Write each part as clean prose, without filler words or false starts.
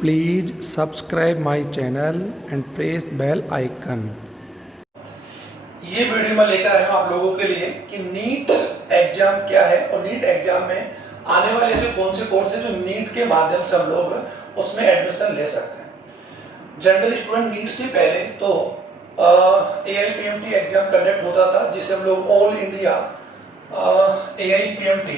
Please subscribe my channel and press bell icon. ये video में लेकर आया हूं आप लोगों के लिए कि नीट एग्जाम क्या है और नीट एग्जाम में आने वाले ऐसे कौन से कोर्स है जो नीट के माध्यम से हम लोग उसमें एडमिशन ले सकते हैं। जनरल स्टूडेंट नीट से पहले तो AIPMT एग्जाम कंडक्ट होता था जिसे हम लोग all India AIPMT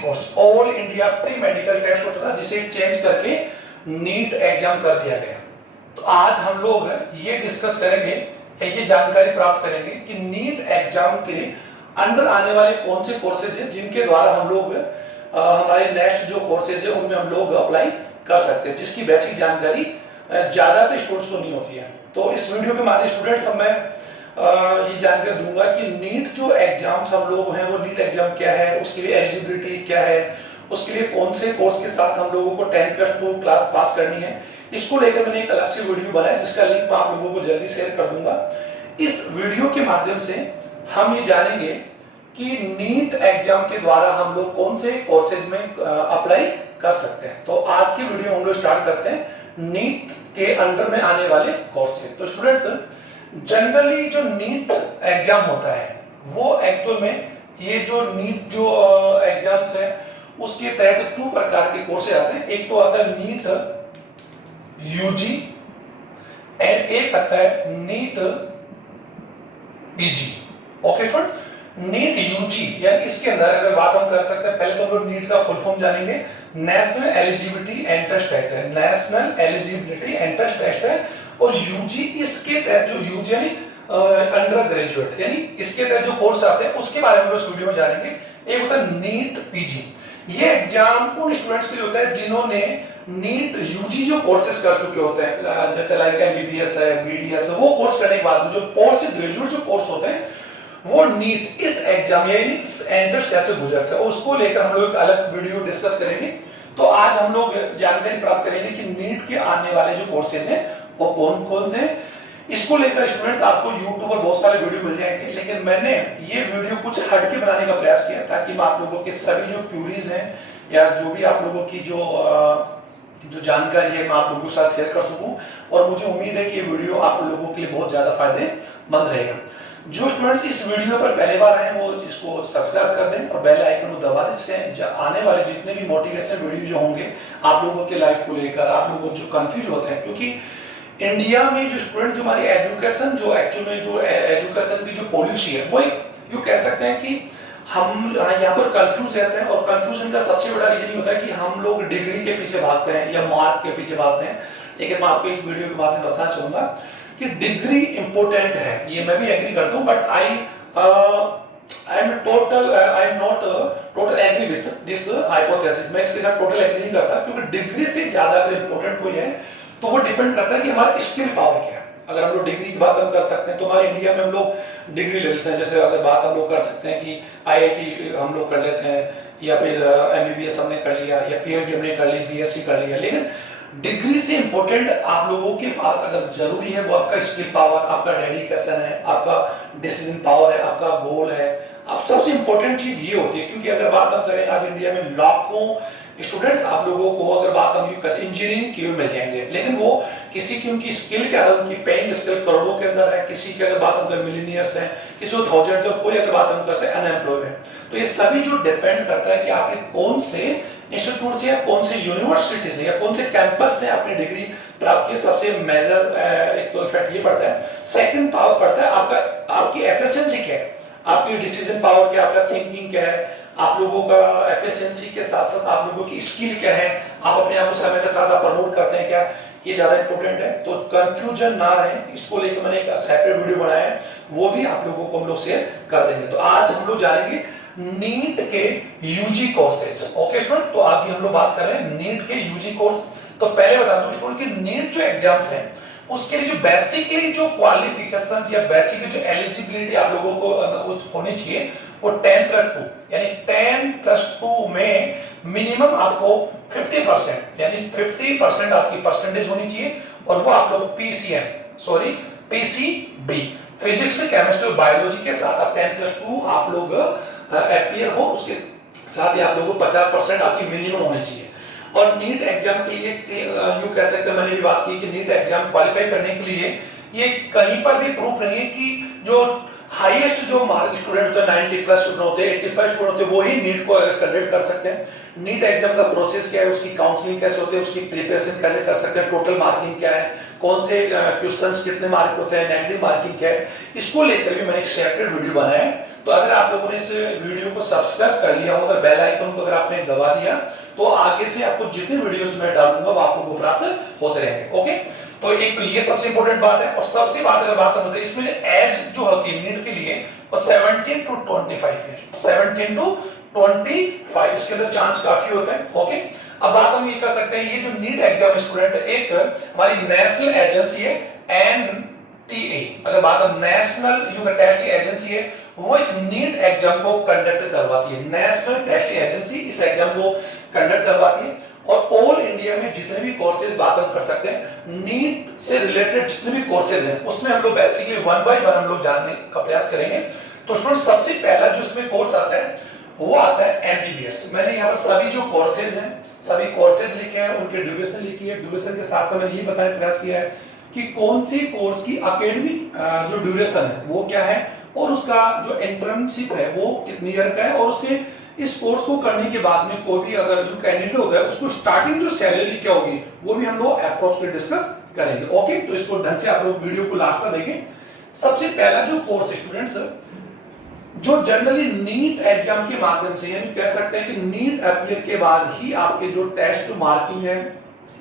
course all India pre medical test होता था जिसे चेंज करके नीट एग्जाम कर दिया गया। तो आज हम लोग ये डिस्कस करेंगे, ये जानकारी प्राप्त करेंगे कि नीट एग्जाम के अंडर आने वाले कौन से कोर्सेज हैं जिनके द्वारा हम लोग हमारे नेक्स्ट जो कोर्सेज है उनमें हम लोग अप्लाई कर सकते हैं, जिसकी बेसिक जानकारी ज्यादातर स्टूडेंट्स को नहीं होती है। तो इस वीडियो के माध्यम स्टूडेंट्स मैं ये जानकारी दूंगा कि नीट जो एग्जाम्स हम लोग हैं वो नीट एग्जाम क्या है, उसके लिए एलिजिबिलिटी क्या है, उसके लिए कौन से कोर्स के साथ हम लोगों को 10+2 क्लास पास करनी है, इसको लेकर मैंने एक अलग से वीडियो बनाया जिसका लिंक मैं आप लोगों को जल्दी शेयर कर दूंगा। इस वीडियो के माध्यम से हम ये जानेंगे कि नीट एग्जाम के द्वारा हम लोग कौन से कोर्सेज में अप्लाई कर सकते हैं। तो आज की वीडियो हम लोग स्टार्ट करते हैं नीट के अंडर में आने वाले कोर्सेज। तो स्टूडेंट्स जनरली जो नीट एग्जाम होता है वो एक्चुअल में ये जो नीट जो एग्जाम्स है उसके तहत 2 प्रकार के कोर्सेज आते हैं। एक तो आता है नीट यूजी एंड एक आता है NEET PG. Okay friend, NEET UG यानी इसके अंदर अगर बात हम कर सकते हैं, पहले तो हम लोग नीट का फुल फॉर्म जानेंगे। नेशनल एलिजिबिलिटी एंट्रेंस टेस्ट है, नेशनल एलिजिबिलिटी एंट्रेंस टेस्ट है। और यूजी इसके तहत जो यूजी यानी अंडर ग्रेजुएट यानी इसके तहत जो कोर्स आते हैं उसके बारे में इस वीडियो में जानेंगे। एक होता है नीट पीजी, ये एग्जाम उन स्टूडेंट्स के लिए होता है जिन्होंने नीट यूजी जो कोर्सेज कर चुके होते हैं, जैसे लाइक MBBS है, BDS है, वो कोर्स करने के बाद जो पोस्ट ग्रेजुएट जो कोर्स होते हैं वो नीट इस एग्जाम यानी इस एंट्रेंस कैसे गुजरते हैं उसको लेकर हम लोग एक अलग वीडियो डिस्कस करेंगे। तो आज हम लोग जानकारी प्राप्त करेंगे कि नीट के आने वाले जो कोर्सेज हैं वो कौन कौन से। इसको लेकर स्टूडेंट्स आपको YouTube पर बहुत सारे वीडियो मिल जाएंगे, लेकिन मैंने ये वीडियो कुछ हटके बनाने का प्रयास किया ताकि मैं आप लोगों के सभी जो क्यूरीज हैं या जो भी आप लोगों की जो जानकारी है मैं आप लोगों के साथ शेयर कर सकूं। और मुझे उम्मीद है कि ये वीडियो आप लोगों के लिए बहुत ज्यादा फायदेमंद रहेगा। जो स्टूडेंट्स इस वीडियो पर पहली बार आए वो इसको सब्सक्राइब कर दें और बेल आइकन को दबा दें, जिससे आने वाले जितने भी मोटिवेशनल वीडियो जो होंगे आप लोगों के लाइफ को लेकर, आप लोग जो कंफ्यूज होते हैं, क्योंकि इंडिया में जो स्टूडेंट जो हमारी एजुकेशन जो एक्चुअल में जो एजुकेशन की जो पॉलिसी है वो एक यूं कह सकते हैं कि हम यहाँ पर कंफ्यूज रहते हैं। और कंफ्यूजन का सबसे बड़ा रीजन होता है कि हम लोग डिग्री के पीछे भागते हैं या मार्क के पीछे भागते हैं। लेकिन मैं आपको एक वीडियो के माध्यम से बताना चाहूंगा कि डिग्री इंपॉर्टेंट है, ये मैं भी एग्री करता हूँ, but I am not total agree with this hypothesis. मैं इसके साथ टोटल एग्री नहीं करता, क्योंकि डिग्री से ज्यादा अगर इंपॉर्टेंट कोई है तो वो डिपेंड करता है कि हमारा स्किल पावर क्या है। अगर हम लोग डिग्री की बात हम कर सकते हैं तो हमारे इंडिया में हम लोग डिग्री ले लेते हैं, जैसे अगर बात हम लोग कर सकते हैं कि IIT हम लोग कर लेते हैं या फिर MBBS हमने कर लिया या PhD हमने कर ली, BSc कर लिया। लेकिन डिग्री से इंपॉर्टेंट आप लोगों के पास अगर जरूरी है वो आपका स्किल पावर, आपका डेडिकेशन है, आपका डिसीजन पावर है, आपका गोल है। अब सबसे इंपॉर्टेंट चीज ये होती है, क्योंकि अगर बात हम करें आज इंडिया में लाखों स्टूडेंट्स आप लोगों को अगर बात हम इंजीनियरिंग की मिल जाएंगे, लेकिन वो किसी की उनकी स्किल के आधार उनकी पेइंग स्किल करोड़ों के अंदर है, किसी की अगर बात हम करें मिलियनियर्स हैं, किसी को थाउजेंड्स और कोई अगर बात हम कर सकते अनएम्प्लॉयड है। तो ये सभी जो डिपेंड करता है कि आपने कौन से इंस्टीट्यूट से या कौन से यूनिवर्सिटी से या कौन से कैंपस से आपने डिग्री प्राप्त की। सबसे मेजर एक तो इफेक्ट ये पड़ता है। सेकंड पावर पड़ता है आपका, आपकी एफिशिएंसी क्या है, आपकी डिसीजन पावर क्या, आपका थिंकिंग क्या है, आप लोगों का एफिशिएंसी के साथ साथ आप लोगों की स्किल क्या है, आप अपने आप को समय के साथ आप प्रमोट करते हैं क्या, ये ज्यादा इंपॉर्टेंट है। तो कंफ्यूजन ना रहे, इसको लेकर मैंने एक सेपरेट वीडियो बनाया है, वो भी आप लोगों को हम लोग शेयर कर देंगे। तो आज हम लोग जानेंगे नीट के यूजी कोर्सेज। ओके स्टूडेंट, तो आज हम लोग बात कर रहे हैं नीट के यूजी कोर्स। तो पहले बता दूं स्टूडेंट कि नीट जो एग्जाम्स हैं उसके लिए जो बेसिकली जो क्वालिफिकेशंस या बेसिकली जो एलिजिबिलिटी आप लोगों को होनी चाहिए वो 10+2 यानी 10+2 में मिनिमम आपको 50% यानी 50% आपकी परसेंटेज होनी चाहिए। और वो आप लोग PCB फिजिक्स केमिस्ट्री और बायोलॉजी के साथ आप 10+2 आप लोग अपीयर हो, उसके साथ ही आप लोगों को 50% आपकी मिनिमम होनी चाहिए। और नीट एग्जाम के लिए यूं कह सकते हैं, मैंने भी बात की कि नीट एग्जाम क्वालिफाई करने के लिए ये कहीं पर भी प्रूफ नहीं है कि जो हाईएस्ट जो मार्क स्टूडेंट होते हैं 90 प्लस स्टूडेंट होते हैं 80 प्लस स्टूडेंट होते हैं वो ही नीट को कंडक्ट कर सकते हैं। नीट एग्जाम का प्रोसेस क्या है, उसकी काउंसलिंग कैसे होती है, उसकी प्रिपरेशन कैसे कर सकते हैं, टोटल मार्किंग क्या है, कौन से क्वेश्चंस कितने मार्क होते हैं, नेगेटिव मार्किंग क्या है, इसको लेकर भी मैंने एक सेपरेट वीडियो बनाया है। तो अगर आप लोगों ने इस वीडियो को सब्सक्राइब कर लिया होगा, बेल आइकन को अगर आपने दबा दिया तो आगे से आपको जितने वीडियोस मैं डालूंगा वो आपको प्राप्त होते रहेंगे। ओके, तो एक ये सबसे इंपॉर्टेंट बात है। और सबसे बात करें इसमें एज जो होती है नीट के लिए वो 17 टू 25 है, 17 टू 25 इसके अंदर चांस काफी होता है। ओके, अब बात हम ये कर सकते हैं, ये जो नीट एग्जाम स्टूडेंट एक हमारी नेशनल एजेंसी है एनटीए, अगर बात हम नेशनल टेस्ट एजेंसी है वो इस नीट एग्जाम को कंडक्ट करवाती है। नेशनल टेस्ट एजेंसी इस एग्जाम को कंडक्ट करवाती है। और ऑल इंडिया में जितने भी कोर्सेज बात हम कर सकते हैं नीट से रिलेटेड जितने भी कोर्सेज हैं उसमें हम लोग बेसिकली वन बाय वन हम लोग जानने का प्रयास करेंगे। तो स्टूडेंट सबसे पहला जो इसमें कोर्स आता है वो आता है एमबीबीएस। मैंने यहाँ पर सभी जो कोर्सेज हैं सभी कोर्सेज लिखे हैं, उनके ड्यूरेशन लिखी है। ड्यूरेशन के साथ साथ मैंने ये बताने का प्रयास किया है कि कौन सी कोर्स की एकेडमिक जो ड्यूरेशन है वो क्या है और उसका जो इंटर्नशिप है वो कितनी ईयर का है, और उससे इस कोर्स को करने के बाद में कोई भी अगर जो कैंडिडेट होगा है उसको स्टार्टिंग जो सैलरी क्या होगी वो भी हम लोग अप्रोक्सीमेट डिस्कस करेंगे। ओके, तो इसको ढंग से आप लोग वीडियो को लास्ट तक देखें। सबसे पहला जो कोर्स स्टूडेंट्स जो जनरली नीट एग्जाम के माध्यम से, यानी कह सकते हैं कि नीट अपियर के बाद ही आपके जो टेस्ट मार्किंग है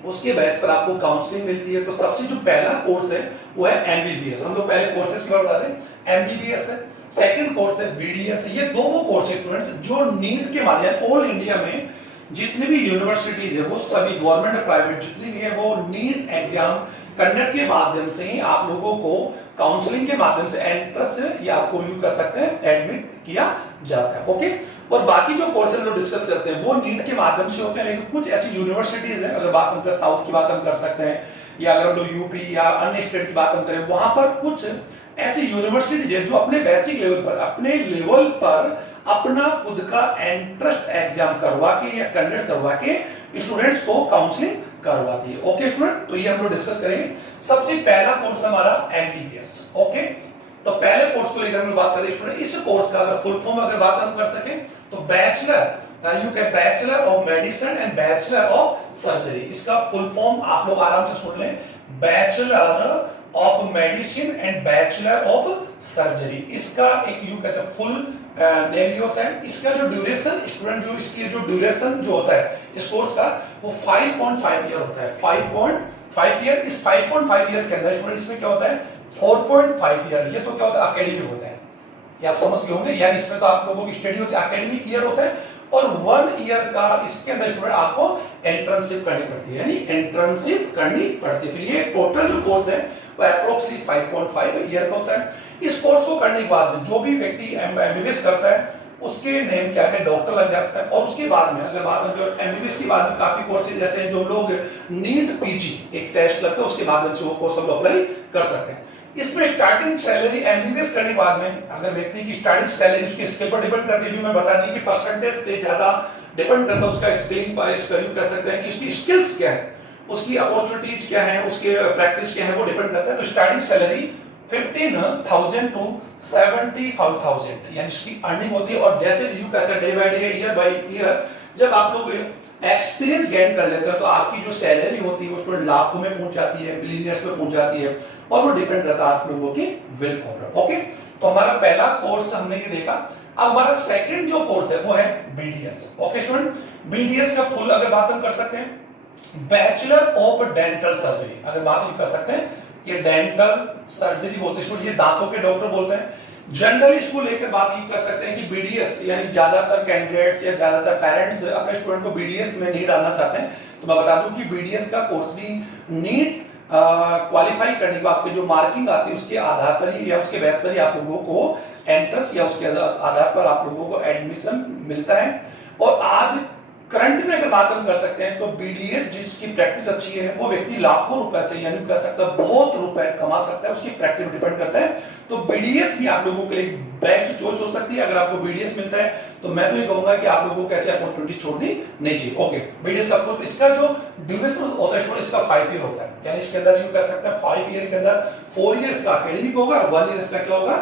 उसके बेस पर आपको काउंसलिंग मिलती है। तो सबसे जो पहला कोर्स है वो है एमबीबीएस। हम लोग पहले कोर्सेज की बात बताते हैं, एमबीबीएस है, सेकंड कोर्स है बीडीएस है। ये दोनों कोर्स स्टूडेंट्स जो नीट के माध्यम ऑल इंडिया में जितने भी यूनिवर्सिटीज है वो सभी गवर्नमेंट और प्राइवेट जितनी भी है वो नीट एग्जाम कंडक्ट के माध्यम से ही आप लोगों को काउंसलिंग के माध्यम से एंट्रेंस या आपको यू कर सकते हैं एडमिट किया जाता है। ओके, और बाकी जो कोर्सेज लोग डिस्कस करते हैं वो नीट के माध्यम से होते हैं, लेकिन कुछ ऐसी यूनिवर्सिटीज हैं, अगर बात हम कर साउथ की बात हम कर सकते हैं या अगर हम लोग यूपी या अन्य स्टेट की बात हम करें वहां पर कुछ ऐसी यूनिवर्सिटीज है जो अपने बेसिक लेवल पर अपने लेवल पर अपना खुद का एंट्रेंस एग्जाम करवा के या कंडक्ट करवा के स्टूडेंट्स को काउंसलिंग करवाती है। ओके स्टूडेंट, तो ये हम लोग डिस्कस करेंगे। सबसे पहला कोर्स हमारा एमबीबीएस। ओके, तो पहले कोर्स को लेकर हम बात करें स्टूडेंट, इस कोर्स का अगर फुल फॉर्म अगर बात हम कर सके तो bachelor of medicine and bachelor of surgery. इसका फुल फॉर्म आप लोग आराम से सुन लें, bachelor of medicine and bachelor of surgery. इसका एक यू कैसे फुल नेम ये होता है। इसका जो ड्यूरेशन स्टूडेंट जो इसकी जो ड्यूरेशन जो होता है इस कोर्स का वो 5.5 ईयर होता है, 5.5 ईयर। इस 5.5 ईयर के अंदर स्टूडेंट इसमें क्या होता है 4.5 ईयर, ये तो क्या होता है एकेडमिक होता है, ये आप समझ गए होंगे, यानी इसमें तो आप लोगों की स्टडी होती है एकेडमिक ईयर होता है, और 1 ईयर का इसके अंदर स्टूडेंट आपको एंट्रेंसशिप करनी पड़ती है, यानी एंट्रेंसशिप करनी पड़ती है। तो ये टोटल जो कोर्स है वो अप्रोक्सीमेटली 5.5 ईयर का होता है। इस कोर्स को करने के बाद जो भी व्यक्ति एमबीबीएस करता है उसके नेम क्या है डॉक्टर लग जाता है। और उसके बाद में अगर बात जो एमबीबीएस के बाद में काफी कोर्सेज जैसे हैं जो लोग नीट पीजी एक टेस्ट लगता है उसके माध्यम से वो कोर्स हम अप्लाई कर सकते हैं। इसमें स्टार्टिंग सैलरी एमबीबीएस करने के बाद में अगर व्यक्ति की स्टार्टिंग सैलरी उसके स्किल पर डिपेंड करती है, मैं बता दी कि परसेंटेज से ज्यादा डिपेंड करता है उसका स्किलिंग पर, इसका यूज कर सकते हैं कि उसकी स्किल्स क्या है, उसकी अपॉर्चुनिटीज क्या है, उसके प्रैक्टिस क्या है वो डिपेंड करता है। तो स्टार्टिंग सैलरी 15,000 टू 75,000 यानी इसकी अर्निंग होती है। और जैसे यू कैसे day by day year by year जब आप लोग एक्सपीरियंस गेन कर लेते हैं तो आपकी जो सैलरी होती है वो स्टूडेंट लाखों में पहुंच जाती है, बिलियनियर्स में पहुंच जाती है, और वो डिपेंड करता है आप लोगों की विल पावर। ओके, तो हमारा पहला कोर्स हमने ये देखा। अब हमारा सेकंड जो कोर्स है वो है बीडीएस। ओके स्टूडेंट, बीडीएस का फुल अगर बात हम कर सकते हैं बैचलर ऑफ डेंटल सर्जरी, अगर बात हम कर सकते हैं ये डेंटल सर्जरी बोलते हैं, ये दांतों के डॉक्टर बोलते हैं। जनरली इसको लेकर बात ये कर सकते हैं कि बीडीएस यानी ज्यादातर कैंडिडेट्स या ज्यादातर पेरेंट्स अपने स्टूडेंट को बीडीएस में नहीं डालना चाहते हैं। तो मैं बता दूं कि बीडीएस का कोर्स भी नीट क्वालिफाई करने के बाद आपकी जो मार्किंग आती है उसके आधार पर ही या उसके बेस पर ही आप लोगों को एंट्रेंस या उसके आधार पर आप लोगों को एडमिशन मिलता है। और आज करंट में अगर बात हम कर सकते हैं तो बीडीएस जिसकी प्रैक्टिस अच्छी है वो व्यक्ति लाखों रुपए से यानी कह सकता है बहुत रुपए कमा सकता है, उसकी प्रैक्टिस डिपेंड करता है। तो बीडीएस भी आप लोगों के लिए बेस्ट चॉइस हो सकती है। अगर आपको बीडीएस मिलता है तो मैं तो ये कहूंगा कि आप लोगों को ऐसी अपॉर्चुनिटी छोड़नी नहीं चाहिए। ओके, बीडीएस का फुल इसका जो ड्यूरेशन होता है इसका 5 ईयर होता है, यानी इसके अंदर यूं कह सकते हैं 5 ईयर के अंदर 4 ईयर इसका एकेडमिक होगा और 1 ईयर इसका क्या होगा,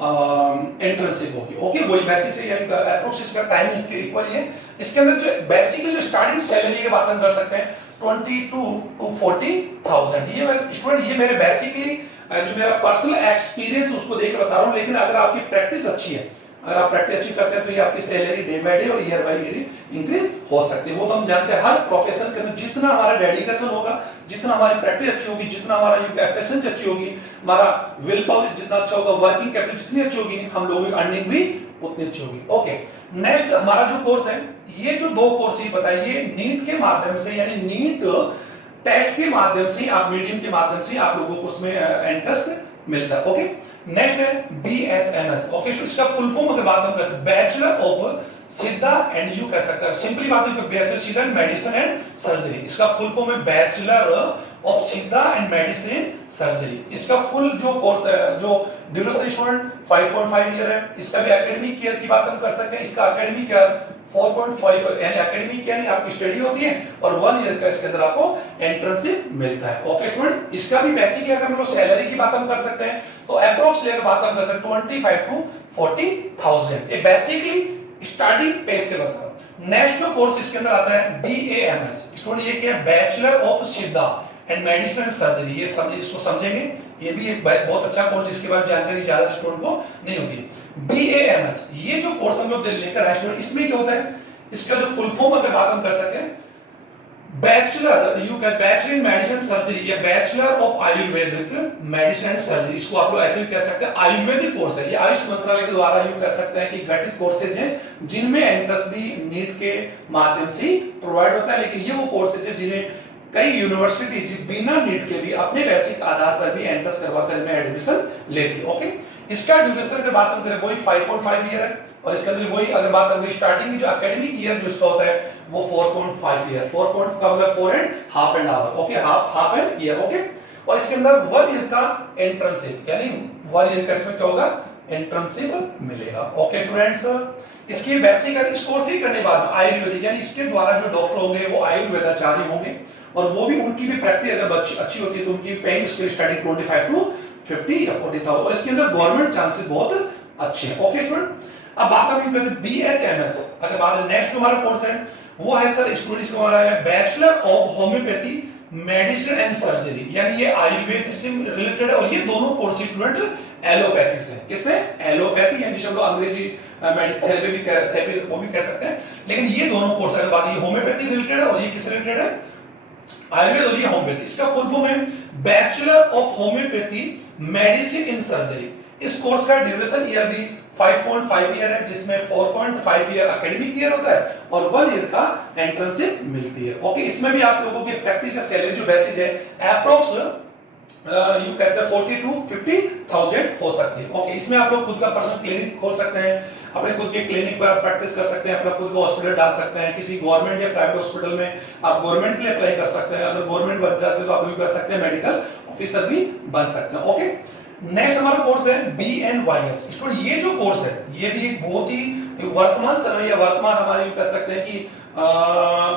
इंटर्नशिप होगी। ओके, वही बेसिक से यानी अप्रोक्स इसका टाइम इसके इक्वल ही है। इसके अंदर जो बेसिकली जो स्टार्टिंग सैलरी की बात हम कर सकते हैं 22 to 40,000। ये स्टूडेंट ये मेरे बेसिकली जो मेरा पर्सनल एक्सपीरियंस उसको देख के बता रहा हूं, लेकिन अगर आपकी प्रैक्टिस अच्छी है, अगर आप प्रैक्टिस अच्छी करते हैं तो ये आपकी सैलरी डे बाय डे और ईयर बाय ईयर इंक्रीज हो सकती है। वो तो हम जानते हैं हर प्रोफेशन के अंदर जितना हमारा डेडिकेशन होगा, जितना हमारी प्रैक्टिस अच्छी होगी, जितना हमारा एफिशिएंसी अच्छी होगी, हमारा विल पावर जितना अच्छा होगा, वर्किंग कैपेसिटी जितनी अच्छी होगी, हम लोगों की अर्निंग भी उतनी अच्छी होगी। ओके, नेक्स्ट हमारा जो कोर्स है, ये जो दो कोर्स ही बताइए नीट के माध्यम से यानी नीट टेस्ट के माध्यम से आप मीडियम के माध्यम से आप लोगों को उसमें इंटरेस्ट मिलता है। ओके, नेक्स्ट है बीएसएमएस। ओके, तो इसका फुल फॉर्म अगर बात हम कर सकते बैचलर ऑफ सिद्धा एंड यू कह सकते हैं, सिंपली बात है बैचलर सिद्धा एंड मेडिसिन एंड सर्जरी। इसका फुल फॉर्म है बैचलर ऑफ सिद्धा एंड मेडिसिन एंड सर्जरी। इसका फुल जो कोर्स है, जो ड्यूरेशन स्टूडेंट 5.5 ईयर है। इसका भी एकेडमिक ईयर की बात हम कर सकते हैं, इसका एकेडमिक ईयर 4.5 यानी एकेडमिक यानी आपकी स्टडी होती है और 1 ईयर का इसके अंदर आपको एंट्रेंसशिप मिलता है। ओके स्टूडेंट, इसका भी बेसिकली अगर हम लोग सैलरी की बात हम कर सकते हैं तो अप्रोक्स लेकर बात हम कर सकते हैं 25 to 40,000। ये बेसिकली स्टार्टिंग पेस के बता रहा हूं। नेक्स्ट जो कोर्स इसके अंदर आता है बीएएमएस। स्टूडेंट ये क्या है, बैचलर ऑफ सिद्धा एंड मेडिसिन एंड सर्जरी। ये इसको समझेंगे, ये भी एक बहुत अच्छा कोर्स जिसके बारे में जानकारी ज्यादा स्टूडेंट को नहीं होती। बीएएमएस ये जो कोर्स हम लोग लेकर आए स्टूडेंट, इसमें क्या होता है, इसका जो फुल फॉर्म अगर बात हम कर सकें bachelor you can bachelor in medicine surgery या bachelor of Ayurvedic medicine and surgery. इसको आप लोग ऐसे भी कह सकते हैं आयुर्वेदिक कोर्स है। ये आयुष मंत्रालय के द्वारा यू कह सकते हैं कि गठित कोर्सेज हैं जिनमें एंट्रेंस भी नीट के माध्यम से प्रोवाइड होता है, लेकिन ये वो कोर्सेज है जिन्हें कई यूनिवर्सिटीज बिना नीट के भी अपने बेसिक आधार पर भी एंट्रेंस करवा कर में एडमिशन लेती है। ओके, इसका ड्यूरेशन की बात हम करें वही 5.5 ईयर है और इसके अंदर वही अगर बात हम स्टार्टिंग की जो एकेडमिक ईयर जो इसका होता है वो 4.5 ईयर, 4 का मतलब 4 and half and hour. Okay, half and year. Okay, और इसके अंदर 1 ईयर का एंट्रेंसशिप यानी 1 ईयर का इसमें क्या होगा, एंट्रेंसशिप मिलेगा। ओके स्टूडेंट्स, इसके बेसिक इस कोर्स ही करने के बाद आयुर्वेदिक यानी इसके द्वारा जो डॉक्टर होंगे वो आयुर्वेदाचार्य होंगे और वो भी उनकी भी प्रैक्टिस अगर अच्छी होती है तो उनकी पेइंग स्केल स्टार्टिंग 25 to 50 या 40,000 और इसके अंदर गवर्नमेंट चांसेस बहुत अच्छे हैं। ओके स्टूडेंट, अब बात हम कैसे बीएचएमएस अगर बात नेक्स्ट हमारा कोर्स है वो है सर स्टूडेंट्स को हमारा है bachelor of homeopathy medicine and surgery, यानी ये आयुर्वेद से रिलेटेड है और ये दोनों कोर्स स्टूडेंट एलोपैथी से। किससे, एलोपैथी यानी जिसे हम लोग अंग्रेजी थेरेपी भी थेरेपी वो भी कह सकते हैं, लेकिन ये दोनों कोर्स अगर बात ये होम्योपैथी रिलेटेड है और ये किससे रिलेटेड है, आयुर्वेद और ये होम्योपैथी। इसका फुल फॉर्म है bachelor of homeopathy medicine in surgery. इस कोर्स का ड्यूरेशन ईयर भी 5.5 ईयर है जिसमें 4.5 ईयर एकेडमिक ईयर होता है और 1 ईयर का एंट्रेंसशिप मिलती है। ओके, इसमें भी आप लोगों की प्रैक्टिस या सैलरी जो बेसिस है अप्रोक्स यू कैसे 40 to 50,000 हो सकती है। ओके, इसमें आप लोग खुद का पर्सनल क्लिनिक खोल सकते हैं, अपने खुद के क्लिनिक पर आप प्रैक्टिस कर सकते हैं, अपना खुद का हॉस्पिटल डाल सकते हैं, किसी गवर्नमेंट या प्राइवेट हॉस्पिटल में आप गवर्नमेंट के लिए अप्लाई कर सकते हैं। अगर गवर्नमेंट बन जाते तो आप लोग कर सकते हैं मेडिकल ऑफिसर भी बन सकते हैं। ओके, नेक्स्ट हमारा कोर्स है बीएनवाईएस। ये जो कोर्स है ये भी एक बहुत ही वर्तमान समय या वर्तमान हमारी कह सकते हैं कि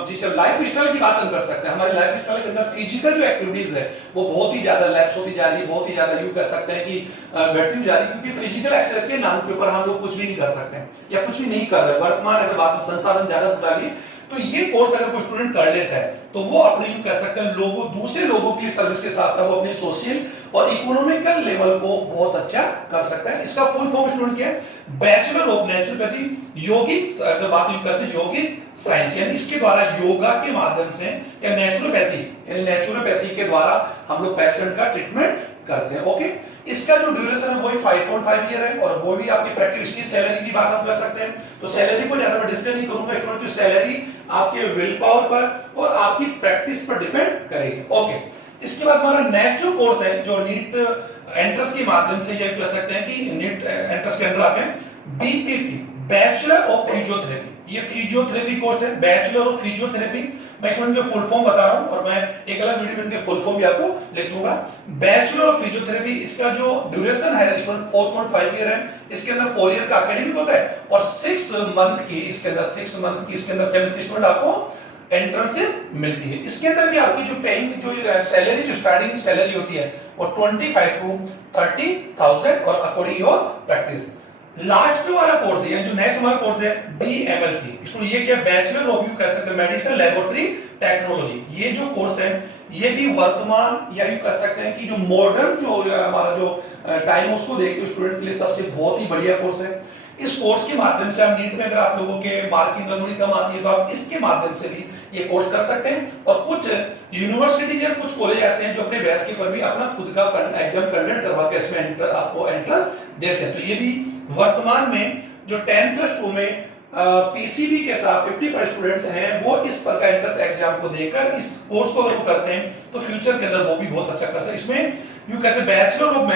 जिसे लाइफ स्टाइल की बात हम कर सकते हैं। हमारे लाइफ स्टाइल के अंदर फिजिकल जो एक्टिविटीज है वो बहुत ही ज्यादा लैप्स होती जा रही है, बहुत ही ज्यादा यूं कह सकते हैं कि घटती जा रही है, क्योंकि फिजिकल एक्सरसाइज के नाम के ऊपर हम लोग कुछ भी नहीं कर सकते हैं या कुछ भी नहीं कर रहे। वर्तमान अगर बात संसाधन ज्यादा जुटा लिए तो ये कोर्स अगर कोई स्टूडेंट कर लेता है तो वो अपने यूं कह सकते हैं लोगों दूसरे लोगों की सर्विस के साथ साथ वो अपने सोशल और इकोनॉमिकल लेवल को बहुत अच्छा कर सकता है। इसका फुल फॉर्म स्टूडेंट क्या है, बैचलर ऑफ नेचुरोपैथी योगिक अगर बात यूं कर सकते योगिक साइंस, यानी इसके द्वारा योगा के माध्यम से या नेचुरोपैथी यानी नेचुरोपैथी के द्वारा हम लोग पेशेंट का ट्रीटमेंट करते हैं। ओके, इसका जो ड्यूरेशन है वो 5.5 ईयर है और वो भी आपकी प्रैक्टिस की सैलरी की बात हम कर सकते हैं। तो सैलरी को ज्यादा मैं डिस्कस नहीं करूंगा स्टूडेंट, तो सैलरी आपके विल पावर पर और आपकी प्रैक्टिस पर डिपेंड करेगी। ओके, इसके बाद हमारा नेक्स्ट जो कोर्स है जो नीट एंट्रेंस के माध्यम से ये कह सकते हैं कि नीट एंट्रेंस के अंदर आते हैं बीपीटी बैचलर ऑफ फिजियोथेरेपी। ये फिजियोथेरेपी कोर्स है, बैचलर ऑफ फिजियोथेरेपी। मैं स्टूडेंट जो फुल फॉर्म बता रहा हूं और मैं एक अलग वीडियो में इनके फुल फॉर्म भी आपको लिख दूंगा। बैचलर ऑफ फिजियोथेरेपी, इसका जो ड्यूरेशन है स्टूडेंट 4.5 ईयर है। इसके अंदर 4 ईयर का एकेडमिक होता है और 6 मंथ की इसके अंदर केमिस्ट्री स्टूडेंट आपको एंट्रेंस मिलती है। इसके अंदर भी आपकी जो पेइंग जो सैलरी जो स्टार्टिंग सैलरी होती है वो 25 to 30,000 और अकॉर्डिंग योर प्रैक्टिस। लास्ट जो हमारा कोर्स है, जो नेक्स्ट हमारा कोर्स है BMLT, इसको ये क्या बैचलर ऑफ यू कह सकते हैं मेडिसिन लैबोरेटरी टेक्नोलॉजी। ये जो कोर्स है ये भी वर्तमान या यू कह सकते हैं कि जो मॉडर्न जो हमारा जो टाइम उसको देखते हुए स्टूडेंट के लिए सबसे बहुत ही बढ़िया कोर्स है। इस कोर्स के माध्यम से आप नीट में अगर आप लोगों के मार्किंग थोड़ी कम आती है तो आप इसके माध्यम से भी ये कोर्स कर सकते हैं। और कुछ यूनिवर्सिटीज या कुछ कॉलेज ऐसे हैं जो अपने बेस के पर भी अपना खुद का एग्जाम कंडक्ट करवा के इसमें आपको एंट्रेंस देते हैं। तो ये भी वर्तमान में जो 10+2 में पीसीबी के साथ 50% स्टूडेंट्स हैं वो इस पर का एंट्रेंस एग्जाम को देकर इस कोर्स को अगर वो करते हैं तो फ्यूचर के अंदर वो भी बहुत अच्छा कर सकते हैं। इसमें यू कैसे bachelor of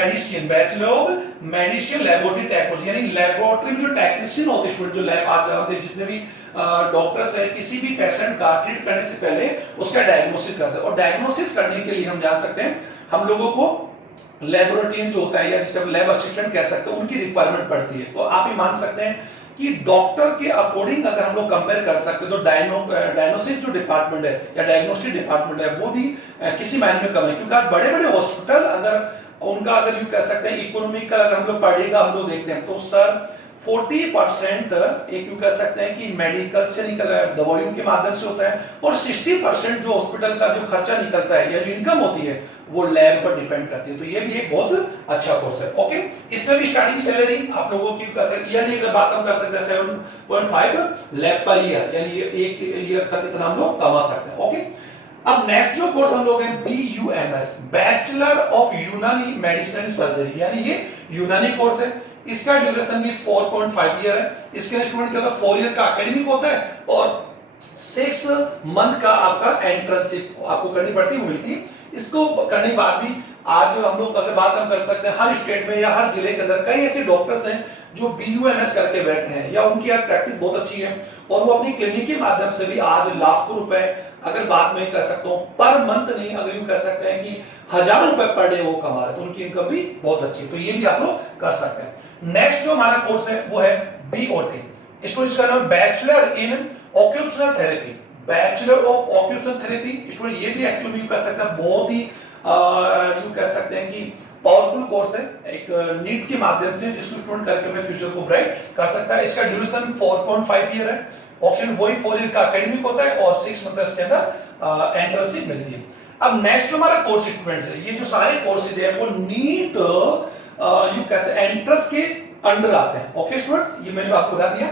medicine laboratory technology, यानी लैबोरेटरी में जो टेक्नीशियन होते हैं जो लैब आते हैं, जितने भी डॉक्टर्स है किसी भी पेशेंट का ट्रीट करने से पहले उसका डायग्नोसिस करते हैं। और डायग्नोसिस करने के लिए हम जान सकते हैं हम लोगों को लैबोरेटरीन जो होता है या जिसे हम लैब असिस्टेंट कह सकते हैं उनकी रिक्वायरमेंट पड़ती है। तो आप ये मान सकते हैं कि डॉक्टर के अकॉर्डिंग अगर हम लोग कंपेयर कर सकते हैं तो डायग्नोसिस जो डिपार्टमेंट है या डायग्नोस्टिक डिपार्टमेंट है वो भी किसी मायने में कम है, क्योंकि आज बड़े बड़े हॉस्पिटल अगर उनका अगर यू कह सकते हैं इकोनॉमिकल अगर हम लोग पढ़ेगा हम लोग देखते हैं तो सर 40% एक यू कह सकते हैं कि मेडिकल से निकल दवाइयों के माध्यम से होता है और 60% जो हॉस्पिटल का जो खर्चा निकलता है या जो इनकम होती है वो लैब पर डिपेंड करती है। तो ये भी एक बहुत अच्छा कोर्स है। ओके, इसमें भी स्टार्टिंग सैलरी आप लोगों की ईयरली अगर बात हम कर सकते हैं 7.5 लाख पर ईयर, यानी एक ईयर तक इतना हम लोग कमा सकते हैं। ओके, अब नेक्स्ट जो कोर्स हम लोग हैं BUMS, बैचलर ऑफ यूनानी मेडिसिन सर्जरी, यानी ये यूनानी कोर्स है। इसका ड्यूरेशन भी 4.5 ईयर है। इसके स्टूडेंट के अंदर 4 ईयर का एकेडमिक होता है और 6 मंथ का आपका एंट्रेंसशिप आपको करनी पड़ती है, मिलती है। इसको करने के बाद भी आज हम लोग अगर बात हम कर सकते हैं हर स्टेट में या हर जिले के अंदर कई ऐसे डॉक्टर्स हैं जो BUMS करके बैठे हैं या उनकी यार प्रैक्टिस बहुत अच्छी है और वो अपनी क्लिनिक के माध्यम से भी आज लाखों रुपए अगर बात में कर सकता हूं पर मंथ नहीं, अगर यूं कह सकते हैं कि हजारों रुपए पर डे वो कमा रहे, तो उनकी इनकम भी बहुत अच्छी है। तो ये भी आप लोग कर सकते हैं। नेक्स्ट जो हमारा कोर्स है वो है BOT, इसको इसका नाम bachelor in occupational therapy, bachelor of occupational therapy. Student ये भी एक्चुअली यू कह सकते हैं बहुत ही यू कह सकते हैं कि पावरफुल कोर्स है एक नीट के माध्यम से, जिसको स्टूडेंट करके अपने फ्यूचर को ब्राइट कर सकता है। इसका ड्यूरेशन 4.5 ईयर है। ऑप्शन वही 4 ईयर का एकेडमिक होता है और 6 मंथ इसके अंदर एंट्रेंसशिप मिलती है। अब नेक्स्ट हमारा कोर्स स्टूडेंट्स है, ये जो सारे कोर्सेज है वो नीट यू कैसे एंट्रेंस के अंडर आते हैं। ओके स्टूडेंट्स, ये मैंने आपको बता दिया।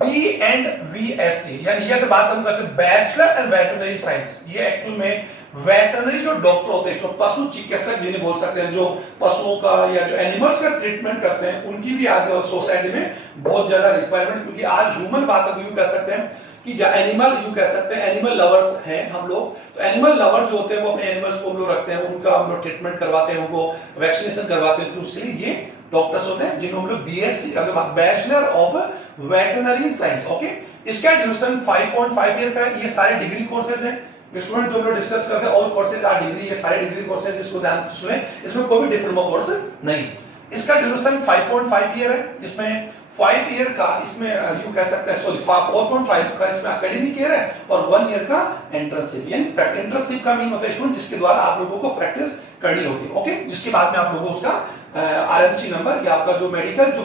BVSC, यानी ये अगर बात हम कर सकते बैचलर इन वेटरनरी साइंस, ये एक्चुअल में वेटरनरी जो डॉक्टर होते हैं, जो पशु चिकित्सक जिन्हें बोल सकते हैं, जो पशुओं का या जो एनिमल्स का ट्रीटमेंट करते हैं, उनकी भी आज सोसाइटी में बहुत ज्यादा रिक्वायरमेंट, क्योंकि आज ह्यूमन बात अगर यूं कह सकते हैं कि जो एनिमल यू कह सकते हैं एनिमल लवर्स हैं हम लोग, तो एनिमल लवर जो होते हैं वो अपने एनिमल्स को हम लोग रखते हैं, उनका हम लोग ट्रीटमेंट करवाते हैं, उनको वैक्सीनेशन करवाते हैं, तो उसके लिए ये डॉक्टर्स होते हैं जिन्हें हम लोग BSc अगर bachelor of veterinary science. Okay, इसका ड्यूरेशन 5.5 ईयर का है। ये सारे डिग्री कोर्सेज हैं स्टूडेंट जो हम लोग डिस्कस करते हैं, ऑल कोर्सेज आर डिग्री, ये सारे डिग्री कोर्सेज, इसको ध्यान से सुने, इसमें कोई भी डिप्लोमा कोर्स नहीं। इसका ड्यूरेशन 5.5 ईयर है। इसमें 5 ईयर का इसमें यू कह सकते हैं 4.5 का इसमें एकेडमिक ईयर है और 1 ईयर का एंट्रेंसशिप, यानी एंट्रेंसशिप का मीन होता है स्टूडेंट जिसके द्वारा आप लोगों को प्रैक्टिस करनी होती है। ओके, जिसके बाद में आप लोगों को उसका RMC नंबर या आपका जो मेडिकल जो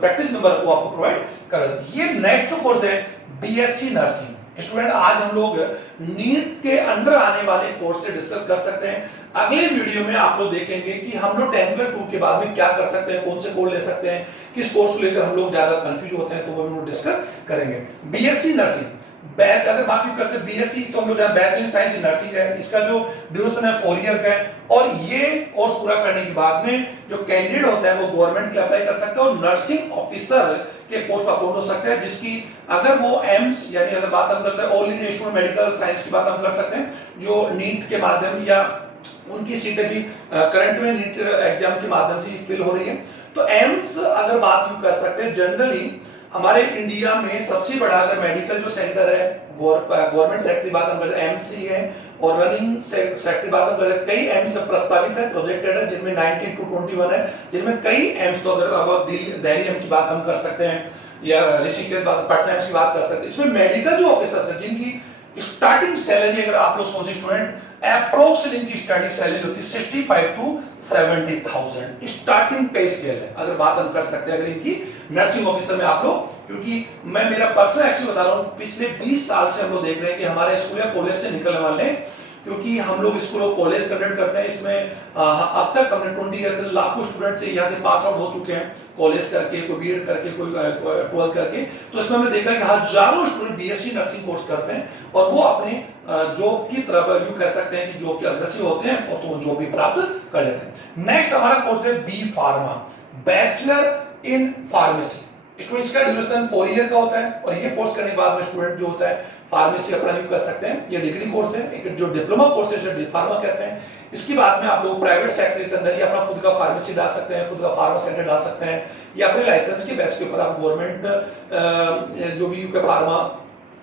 प्रैक्टिस नंबर वो आपको प्रोवाइड कर। ये नेक्स्ट कोर्स है BSc नर्सिंग। स्टूडेंट आज हम लोग नीट के अंडर आने वाले कोर्स से डिस्कस कर सकते हैं। अगले वीडियो में आप लोग देखेंगे कि हम लोग 10+2 के बाद में क्या कर सकते हैं, कौन से कोर्स ले सकते हैं, किस कोर्स को लेकर हम लोग ज्यादा कंफ्यूज होते हैं, तो वो हम लोग डिस्कस करेंगे। BSc नर्सिंग बैच अगर बात कर सकते BSc तो हम लोग bachelor in science in nursing है। इसका जो ड्यूरेशन है 4 ईयर का है और ये कोर्स पूरा करने के बाद में जो कैंडिडेट होता है वो गवर्नमेंट के लिए अप्लाई कर सकता है और नर्सिंग ऑफिसर के पोस्ट पर अपॉइंट हो सकते हैं, जिसकी अगर वो एम्स यानी अगर बात हम कर सकते हैं all India institute medical science की बात हम कर सकते हैं, जो नीट के माध्यम या उनकी सीटें भी करंट में नीट एग्जाम के माध्यम से फिल हो रही है। तो एम्स अगर बात कर सकते हैं जनरली हमारे इंडिया में सबसे बड़ा अगर मेडिकल जो सेंटर है, गवर्नमेंट सेक्टर की बात हम करें एमसी है, और रनिंग सेक्टर की बात हम करें, कई एम्स प्रस्तावित है, प्रोजेक्टेड है, जिनमें 19 to 21 है, जिनमें कई एम्स, तो अगर दिल्ली एम्स की बात हम कर सकते हैं या ऋषिकेश बात, पटना एम्स की बात कर सकते हैं। इसमें मेडिकल जो ऑफिसर्स है जिनकी स्टार्टिंग सैलरी, अगर आप लोग सोचे स्टूडेंट, अप्रोक्स इनकी स्टार्टिंग सैलरी होती है 65 to 70,000 स्टार्टिंग पे स्केल है, अगर बात हम कर सकते हैं अगर इनकी नर्सिंग ऑफिसर में आप लोग, क्योंकि मैं मेरा पर्सनल एक्चुअली बता रहा हूं, पिछले 20 साल से हम लोग देख रहे हैं कि हमारे स्कूल या कॉलेज से निकलने वाले, क्योंकि हम लोग स्कूल और कॉलेज कंडक्ट करते हैं, इसमें अब तक हमने 20 ईयर के लाखों स्टूडेंट से यहाँ से पास आउट हो चुके हैं, कॉलेज करके, कोई बीएड करके, कोई 12 करके, तो इसमें हमने देखा कि हजारों स्टूडेंट बीएससी नर्सिंग कोर्स करते हैं और वो अपने जॉब की तरफ यूं कह सकते हैं कि जॉब के अग्रसर होते हैं और तो जॉब भी प्राप्त कर लेते हैं। नेक्स्ट हमारा कोर्स है B pharma, bachelor in pharmacy. इसका ड्यूरेशन 4 ईयर का होता है और ये कोर्स करने के बाद में स्टूडेंट जो होता है फार्मेसी अपना यूज कर सकते हैं। ये डिग्री कोर्स है, एक जो डिप्लोमा कोर्स है डी फार्मा कहते हैं। इसके बाद में आप लोग प्राइवेट सेक्टर के अंदर ही अपना खुद का फार्मेसी डाल सकते हैं, खुद का फार्मा सेंटर डाल सकते हैं, या अपने लाइसेंस के बेस के ऊपर आप गवर्नमेंट जो भी यूके फार्मा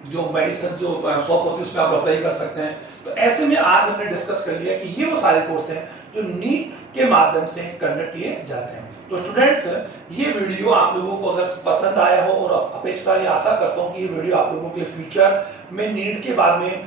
जो मेडिसिन जो शॉप होती है उसमें आप अप्लाई कर सकते हैं। तो ऐसे में आज हमने डिस्कस कर लिया कि ये वो सारे कोर्स हैं जो नीट के माध्यम से कंडक्ट किए जाते हैं। तो स्टूडेंट्स, ये वीडियो आप लोगों को अगर पसंद आया हो, और अपेक्षा या आशा करता हूं कि ये वीडियो आप लोगों के फ्यूचर में नीट के बाद में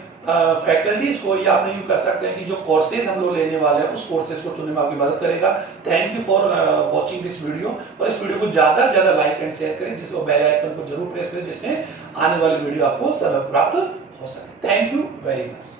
फैकल्टीज को, या आप यूं कर सकते हैं कि जो कोर्सेज हम लोग लेने वाले हैं उस कोर्सेज को चुनने में आपकी मदद करेगा। Thank you for watching this video, और इस वीडियो को ज्यादा से ज्यादा लाइक एंड शेयर करें, जिसको बेल आइकन को जरूर प्रेस करें, जिससे आने वाली वीडियो आपको समय प्राप्त हो सके। Thank you very much.